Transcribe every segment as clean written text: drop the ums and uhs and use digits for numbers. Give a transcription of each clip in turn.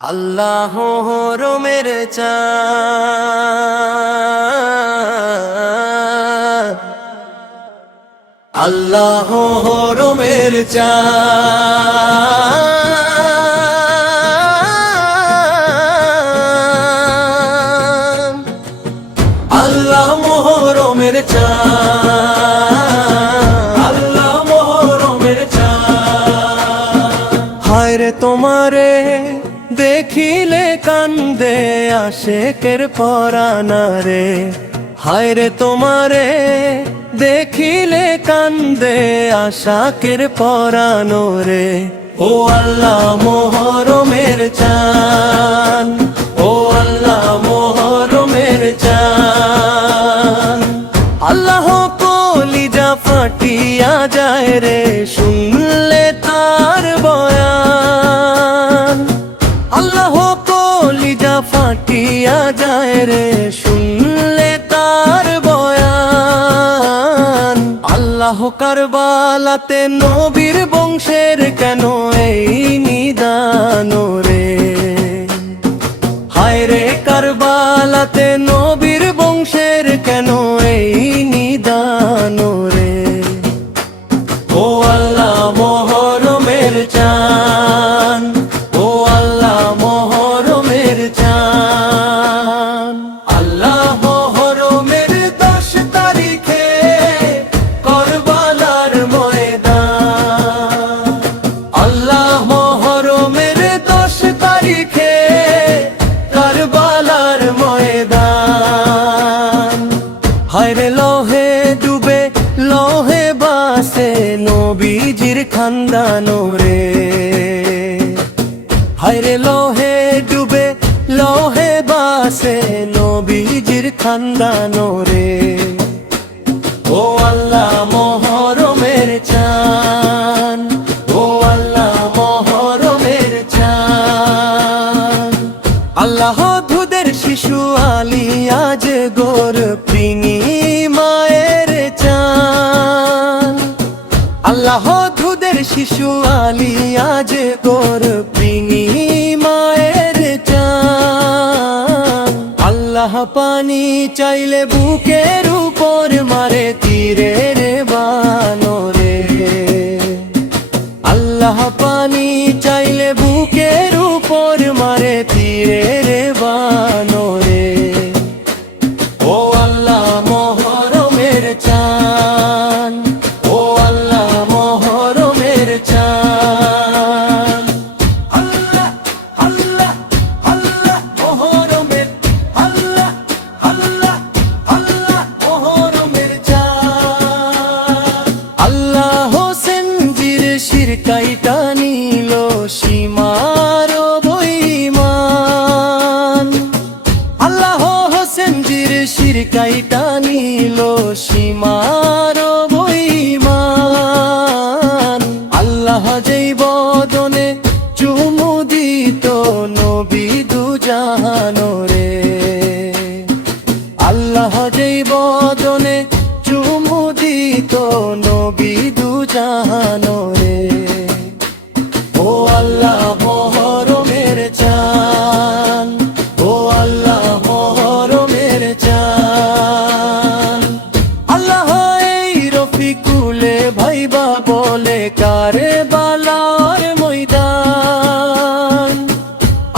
আল্লাহ রোমের চাঁদ, আল্লাহ রোমের চাঁদ, আল্লাহ মোহরমের চাঁদ, আল্লাহ মোহরমের চাঁদ। হায় রে তোমারে দেখিলে কান্দে আশেকের পরানা রে, হায় রে তোমারে দেখিলে কান্দে আশাকের পরানো রে। ও আল্লাহ মোহরমের চাঁদ, ও আল্লাহ মোহরমের চাঁদ। আল্লাহ কলিজা ফাটিয়া যায় রে শুনলে তার বয়ান, আল্লাহ কলিজা ফাটিয়া যায় রে শুনলে তার বয়ান। আল্লাহ কারবালাতে নবীর বংশের কেন এই নিদান রে, হায় রে কারবালাতে নবীর বংশের কেন এই নিদান রে। ও আল্লাহ মোহরমের চাঁদ, ও আল্লাহ মোহরমের চাঁদ। আল্লাহ মোহরমের 10 তারিখে করবালার ময়দান, আল্লাহ মোহরমের 10 তারিখে করবালার ময়দান। হায় রে লোহে ডুবে লোহে বাসে নবীজির খানদান রে, হায় রে লোহে ডুবে লোহে বাসে নবীজির খানদান রে। ও আল্লাহ মোহরমের চাঁদ, ও আল্লাহ মোহরমের চাঁদ। আল্লাহ দুধের শিশু আলিয়া যে গোর প্রিঙি মায়ের চাঁদ, আল্লাহ দুধের শিশু আলিয়া যে গোর প্রিঙি মায়ের চাঁদ। আল্লাহ পানি চাইলে বুকের উপর মারে তীরের বানরে, আল্লাহ পানি চাইলে বুকের উপর মারে তীরের বানরে। ও আল্লাহ মোহরমের চাঁদ, ও আল্লাহ মোহরমের চাঁদ। আল্লাহ আল্লাহ আল্লাহ মোহরমের, আল্লাহ আল্লাহ আল্লাহ মোহরমের চাঁদ। আল্লাহ হোসেন জির শিরকাইটা নিল সীমার বইমান, আল্লাহ হোসেন জির শিরকাইটা নিল সীমার বইমান। আল্লাহ যেই বদনে চুমু দিত নবী দুজাহান রে, আল্লাহ যেই বদনে চুমু দিত নবী দুজাহান রে। ও আল্লাহ মোহরমের চাঁদ, ও আল্লাহ মোহরমের চাঁদ। আল্লাহ এই রফিকুলে ভাইবা বলে কারে বালার ময়দান,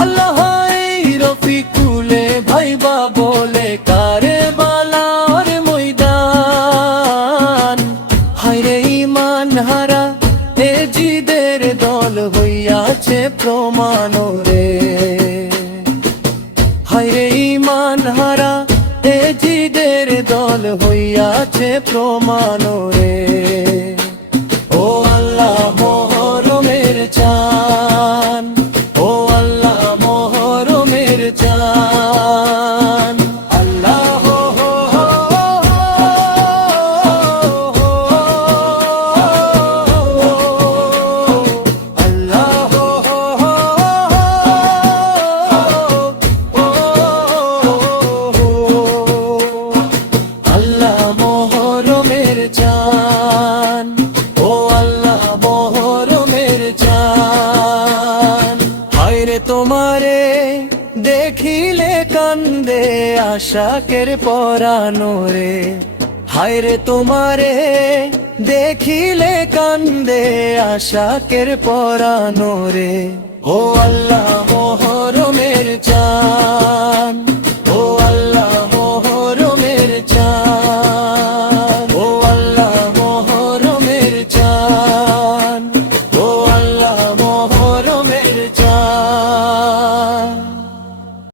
আল্লাহ এই রফিকুলে ভাইবা বলে কারে বালার ময়দান। হায় রে ঈমান হারা এ জিদের দল হইয়াছে প্রমাণ রে, হায় রে ঈমান হারা এ জিদের দল হইয়াছে প্রমাণ রে। ও আল্লাহ মোহরমের চাঁদ, ও আল্লাহ মোহরমের চাঁদ। আল্লাহ আল্লাহ মোহরমের চাঁদ। তোমারে দেখিলে কান্দে আশাকের পরানো রে। হায়রে তোমারে দেখিলে কান্দে আশাকের পরানো রে। ও আল্লাহ